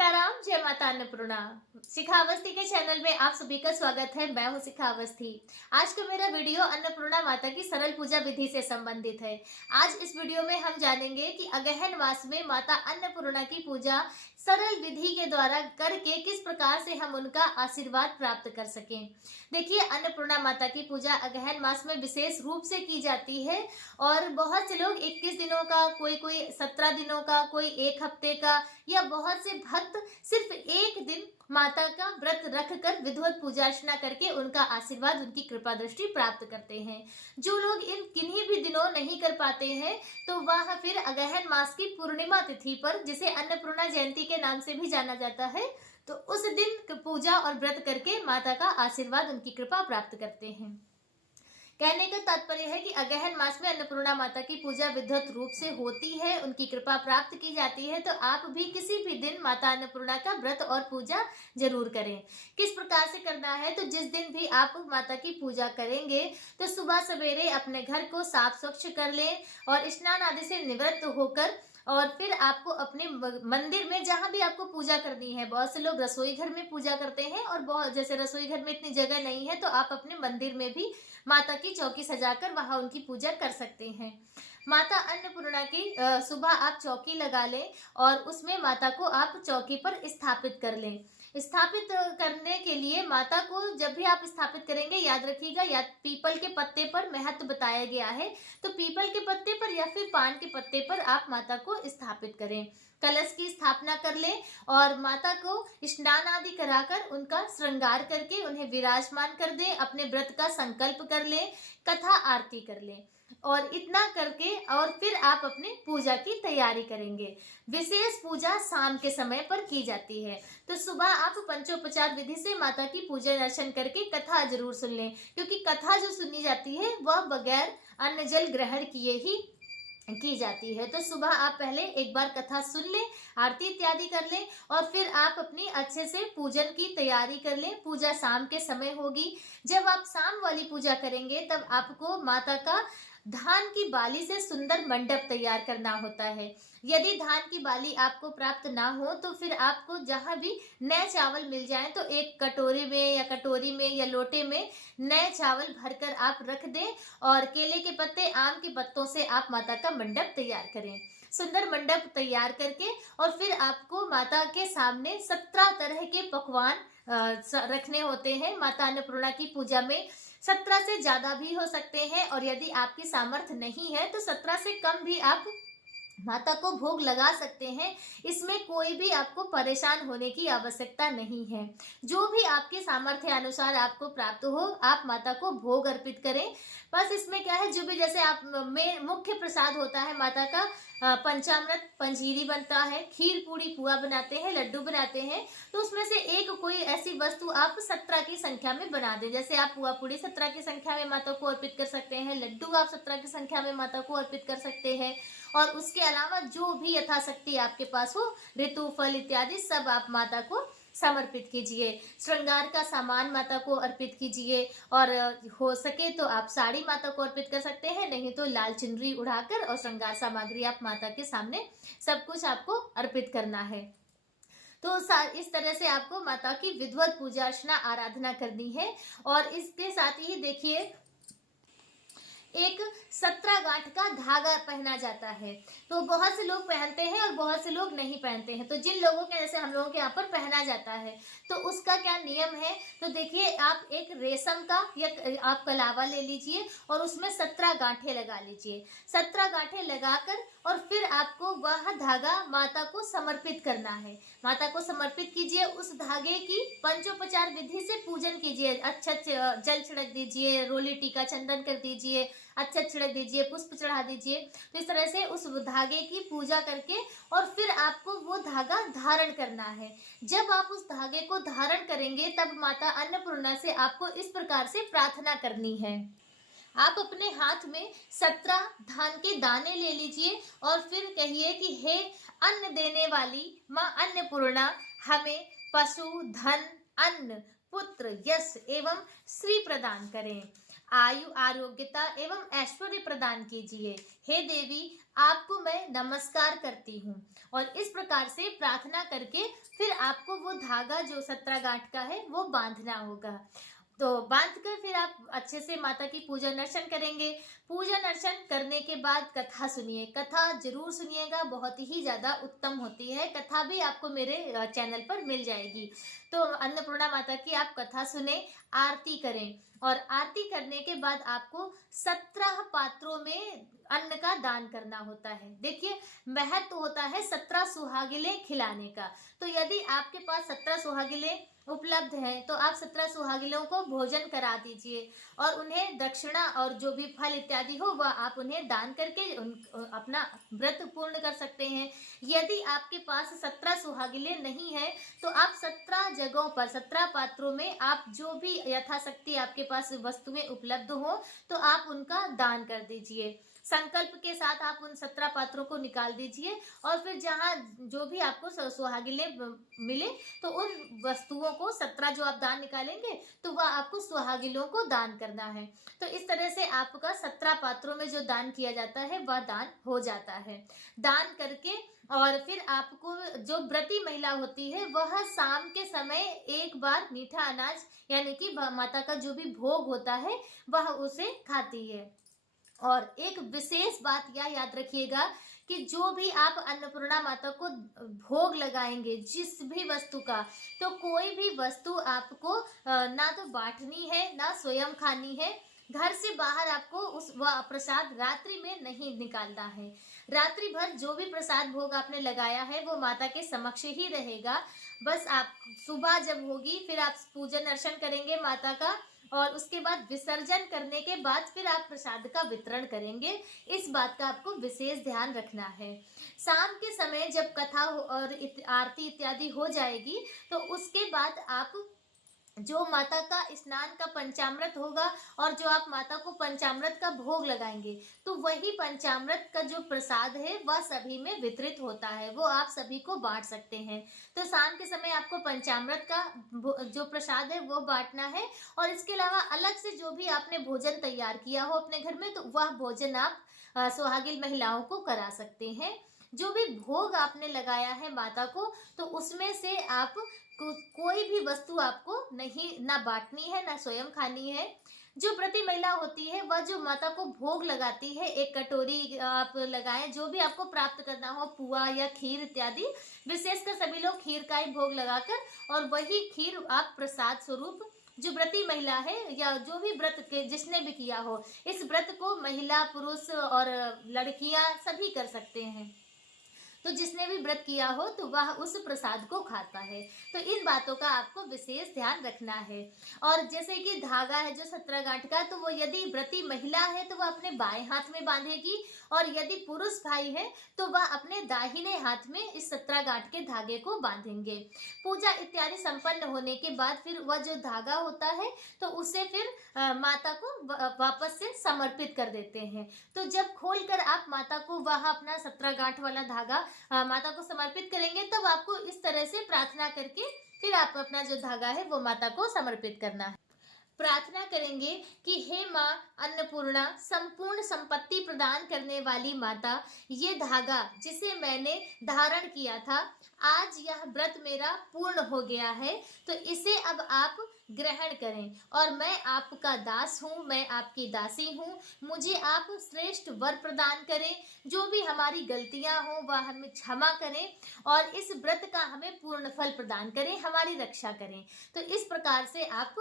सीताराम, जय माता अन्नपूर्णा। शिखा अवस्थी के चैनल में आप सभी का स्वागत है। मैं हूं शिखा अवस्थी। आज का मेरा वीडियो अन्नपूर्णा माता की सरल पूजा विधि से संबंधित है। आज इस वीडियो में हम जानेंगे कि अगहन मास में माता अन्नपूर्णा की पूजा सरल विधि के द्वारा करके किस प्रकार से हम उनका आशीर्वाद प्राप्त कर सकें। देखिए, अन्नपूर्णा माता की पूजा अगहन मास में विशेष रूप से की जाती है और बहुत से लोग 21 दिनों का, कोई 17 दिनों का, कोई 1 हफ्ते का, या बहुत से भक्त सिर्फ एक दिन माता का व्रत रखकर विधिवत पूजा अर्चना करके उनका आशीर्वाद, उनकी कृपा दृष्टि प्राप्त करते हैं। जो लोग इन किन्हीं भी दिनों नहीं कर पाते हैं तो वह फिर अगहन मास की पूर्णिमा तिथि पर, जिसे अन्नपूर्णा जयंती के नाम से भी जाना जाता है, तो उस दिन पूजा और व्रत करके माता का आशीर्वाद, उनकी कृपा प्राप्त करते हैं। कहने का तात्पर्य है कि अगहन मास में अन्नपूर्णा माता की पूजा विधिवत रूप से होती है, उनकी कृपा प्राप्त की जाती है। तो आप भी किसी भी दिन माता अन्नपूर्णा का व्रत और पूजा जरूर करें। किस प्रकार से करना है, तो जिस दिन भी आप माता की पूजा करेंगे तो सुबह सवेरे अपने घर को साफ स्वच्छ कर लें और स्नान आदि से निवृत्त होकर और फिर आपको अपने मंदिर में, जहां भी आपको पूजा करनी है, बहुत से लोग रसोई घर में पूजा करते हैं और बहुत, जैसे रसोई घर में इतनी जगह नहीं है तो आप अपने मंदिर में भी माता की चौकी सजाकर वहां उनकी पूजा कर सकते हैं। माता अन्नपूर्णा की सुबह आप चौकी लगा लें और उसमें माता को आप चौकी पर स्थापित कर लें। स्थापित करने के लिए माता को जब भी आप स्थापित करेंगे, याद रखिएगा, या पीपल के पत्ते पर महत्व बताया गया है, तो पीपल के पत्ते पर या फिर पान के पत्ते पर आप माता को स्थापित करें। कलश की स्थापना कर लें और माता को स्नान आदि कराकर उनका श्रृंगार करके उन्हें विराजमान कर दें। अपने व्रत का संकल्प कर लें, कथा आरती कर लें और इतना करके और फिर आप अपने पूजा की तैयारी करेंगे। विशेष पूजा शाम के समय पर की जाती है। तो सुबह आप पंचोपचार विधि से माता की पूजा दर्शन करके कथा जरूर सुन लें, क्योंकि कथा जो सुनी जाती है वह बगैर अन्न जल ग्रहण किए ही की जाती है। तो सुबह आप पहले एक बार कथा सुन लें, आरती इत्यादि कर लें और फिर आप अपनी अच्छे से पूजन की तैयारी कर लें। पूजा शाम के समय होगी। जब आप शाम वाली पूजा करेंगे तब आपको माता का धान की बाली से सुंदर मंडप तैयार करना होता है। यदि धान की बाली आपको प्राप्त ना हो तो फिर आपको जहां भी नए चावल मिल जाए तो एक कटोरे में या कटोरी में या लोटे में नए चावल भरकर आप रख दें और केले के पत्ते, आम के पत्तों से आप माता का मंडप तैयार करें। सुंदर मंडप तैयार करके और फिर आपको माता के सामने 17 तरह के पकवान रखने होते हैं। माता अन्नपूर्णा की पूजा में 17 से ज्यादा भी हो सकते हैं और यदि आपकी सामर्थ्य नहीं है तो 17 से कम भी आप माता को भोग लगा सकते हैं। इसमें कोई भी आपको परेशान होने की आवश्यकता नहीं है। जो भी आपके सामर्थ्य अनुसार आपको प्राप्त हो, आप माता को भोग अर्पित करें। बस इसमें क्या है, जो भी जैसे आप में मुख्य प्रसाद होता है माता का, पंचामृत, पंजीरी बनता है, खीर पूड़ी पुआ बनाते हैं, लड्डू बनाते हैं, तो उसमें से एक कोई ऐसी वस्तु आप 17 की संख्या में बना दें। जैसे आप पुआ पूड़ी 17 की संख्या में माता को अर्पित कर सकते हैं, लड्डू आप 17 की संख्या में माता को अर्पित कर सकते हैं और उसके अलावा जो भी यथाशक्ति आपके पास हो, ऋतु फल इत्यादि सब आप माता को समर्पित कीजिए। श्रृंगार का सामान माता को अर्पित कीजिए और हो सके तो आप साड़ी माता को अर्पित कर सकते हैं, नहीं तो लाल चुनरी उड़ाकर और श्रृंगार सामग्री आप माता के सामने सब कुछ आपको अर्पित करना है। तो इस तरह से आपको माता की विधिवत पूजा अर्चना आराधना करनी है। और इसके साथ ही देखिए, एक 17 गांठ का धागा पहना जाता है। तो बहुत से लोग पहनते हैं और बहुत से लोग नहीं पहनते हैं। तो जिन लोगों के, जैसे हम लोगों के यहाँ पर पहना जाता है, तो उसका क्या नियम है, तो देखिए, आप एक रेशम का या आप कलावा ले लीजिए और उसमें 17 गांठें लगा लीजिए। 17 गांठें लगाकर और फिर आपको वह धागा माता को समर्पित करना है। माता को समर्पित कीजिए। उस धागे की पंचोपचार विधि से पूजन कीजिए। अच्छा जल छिड़क दीजिए, रोली टीका चंदन कर दीजिए, अच्छा छिड़क दीजिए, पुष्प चढ़ा दीजिए। तो इस तरह से उस धागे की पूजा करके और फिर आपको वो धागा धारण करना है। जब आप उस धागे को धारण करेंगे तब माता अन्नपूर्णा से आपको इस प्रकार से प्रार्थना करनी है। आप अपने हाथ में 17 धान के दाने ले लीजिए और फिर कहिए कि हे अन्न देने वाली माँ अन्नपूर्णा, हमें पशु, धन, अन्न, पुत्र, यश एवं श्री प्रदान करें। आयु, आरोग्यता एवं ऐश्वर्य प्रदान कीजिए। हे देवी, आपको मैं नमस्कार करती हूँ। और इस प्रकार से प्रार्थना करके फिर आपको वो धागा जो 17 गांठ का है वो बांधना होगा। तो बांध कर फिर आप अच्छे से माता की पूजन अर्चन करेंगे। पूजन अर्चन करने के बाद कथा सुनिए, कथा जरूर सुनिएगा, बहुत ही ज़्यादा उत्तम होती है। कथा भी आपको मेरे चैनल पर मिल जाएगी। तो अन्नपूर्णा माता की आप कथा सुने, आरती करें, और आरती करने के बाद आपको 17 पात्रों में अन्न का दान करना होता है। देखिए, महत्व होता है 17 सुहागिले खिलाने का। तो यदि आपके पास 17 सुहागिले उपलब्ध है तो आप 17 सुहागिलों को भोजन करा दीजिए, और उन्हें दक्षिणा और जो भी फल इत्यादि हो वह आप उन्हें दान करके अपना व्रत पूर्ण कर सकते हैं। यदि आपके पास 17 सुहागिले नहीं है तो आप 17 जगहों पर 17 पात्रों में आप जो भी यथाशक्ति आपके पास वस्तुएं उपलब्ध हो तो आप उनका दान कर दीजिए। संकल्प के साथ आप उन 17 पात्रों को निकाल दीजिए, और फिर जहाँ जो भी आपको सुहागिले मिले तो उन वस्तुओं को 17 जो आप दान निकालेंगे तो वह आपको सुहागिलों को दान करना है। तो इस तरह से आपका 17 पात्रों में जो दान किया जाता है वह दान हो जाता है। दान करके और फिर आपको जो व्रती महिला होती है वह शाम के समय एक बार मीठा अनाज यानी कि माता का जो भी भोग होता है वह उसे खाती है। और एक विशेष बात यह याद रखिएगा कि जो भी आप अन्नपूर्णा माता को भोग लगाएंगे जिस भी वस्तु का, तो कोई भी वस्तु आपको ना तो बांटनी है ना स्वयं खानी है। घर से बाहर आपको उस वह प्रसाद रात्रि में नहीं निकालना है। रात्रि भर जो भी प्रसाद भोग आपने लगाया है वो माता के समक्ष ही रहेगा। बस आप सुबह जब होगी फिर आप पूजन अर्चन करेंगे माता का, और उसके बाद विसर्जन करने के बाद फिर आप प्रसाद का वितरण करेंगे। इस बात का आपको विशेष ध्यान रखना है। शाम के समय जब कथा और आरती इत्यादि हो जाएगी तो उसके बाद आप जो माता का स्नान का पंचामृत होगा और जो आप माता को पंचामृत का भोग लगाएंगे तो वही पंचामृत का जो प्रसाद है वह सभी में वितरित होता है, वो आप सभी को बांट सकते हैं। तो शाम के समय आपको पंचामृत का जो प्रसाद है वो बांटना है, और इसके अलावा अलग से जो भी आपने भोजन तैयार किया हो अपने घर में तो वह भोजन आप सुहागिन महिलाओं को करा सकते हैं। जो भी भोग आपने लगाया है माता को तो उसमें से आप कोई भी वस्तु आपको नहीं ना बांटनी है ना स्वयं खानी है। जो व्रती महिला होती है वह जो माता को भोग लगाती है, एक कटोरी आप लगाएं, जो भी आपको प्राप्त करना हो, पुआ या खीर इत्यादि, विशेषकर सभी लोग खीर का ही भोग लगाकर और वही खीर आप प्रसाद स्वरूप जो व्रती महिला है या जो भी व्रत के जिसने भी किया हो, इस व्रत को महिला पुरुष और लड़कियां सभी कर सकते हैं। तो जिसने भी व्रत किया हो तो वह उस प्रसाद को खाता है। तो इन बातों का आपको विशेष ध्यान रखना है। और जैसे कि धागा है जो 17 गांठ का, तो वो यदि व्रती महिला है तो वह अपने बाएं हाथ में बांधेगी, और यदि पुरुष भाई है तो वह अपने दाहिने हाथ में इस 17 गांठ के धागे को बांधेंगे। पूजा इत्यादि संपन्न होने के बाद फिर वह जो धागा होता है तो उसे फिर माता को वापस से समर्पित कर देते हैं। तो जब खोलकर आप माता को वह अपना 17 गांठ वाला धागा माता को समर्पित करेंगे तब आपको इस तरह से प्रार्थना करके फिर आप अपना जो धागा है वो माता को समर्पित करना है। प्रार्थना करेंगे कि हे माँ अन्नपूर्णा, संपूर्ण संपत्ति प्रदान करने वाली माता, ये धागा जिसे मैंने धारण किया था आज यह व्रत मेरा पूर्ण हो गया है, तो इसे अब आप ग्रहण करें, और मैं आपका दास हूँ, मैं आपकी दासी हूँ। मुझे आप श्रेष्ठ वर प्रदान करें, जो भी हमारी गलतियाँ हों वह हमें क्षमा करें, और इस व्रत का हमें पूर्ण फल प्रदान करें, हमारी रक्षा करें। तो इस प्रकार से आप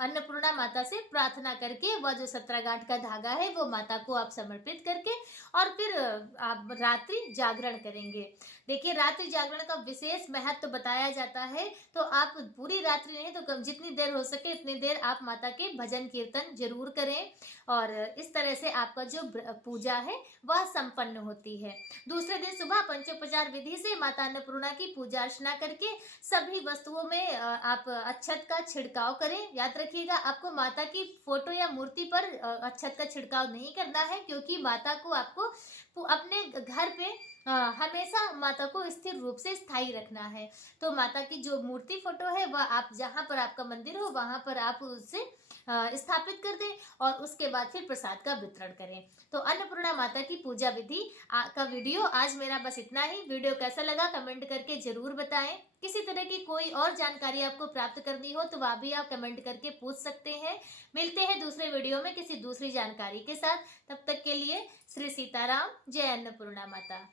अन्नपूर्णा माता से प्रार्थना करके वह जो 17 गांठ का धागा है वो माता को आप समर्पित करके और फिर आप रात्रि जागरण करेंगे। देखिए, रात्रि जागरण का विशेष महत्व बताया जाता है, तो आप पूरी रात्रि नहीं तो कम जितनी देर हो सके उतनी देर आप माता के भजन कीर्तन जरूर करें, और इस तरह से आपका जो पूजा है वह संपन्न होती है। दूसरे दिन सुबह पंचोपचार विधि से माता अन्नपूर्णा की पूजा अर्चना करके सभी वस्तुओं में आप अक्षत का छिड़काव करें। याद रखिएगा, आपको माता की फोटो या मूर्ति पर अक्षत का छिड़काव नहीं करना है, क्योंकि माता को आपको अपने घर पे हमेशा माता को स्थिर रूप से स्थायी रखना है। तो माता की जो मूर्ति फोटो है वह आप जहाँ पर आपका मंदिर हो वहाँ पर आप उसे स्थापित कर दें और उसके बाद फिर प्रसाद का वितरण करें। तो अन्नपूर्णा माता की पूजा विधि का वीडियो आज मेरा बस इतना ही। वीडियो कैसा लगा कमेंट करके जरूर बताएं। किसी तरह की कोई और जानकारी आपको प्राप्त करनी हो तो वह भी आप कमेंट करके पूछ सकते हैं। मिलते हैं दूसरे वीडियो में किसी दूसरी जानकारी के साथ। तब तक के लिए श्री सीताराम, जय अन्नपूर्णा माता।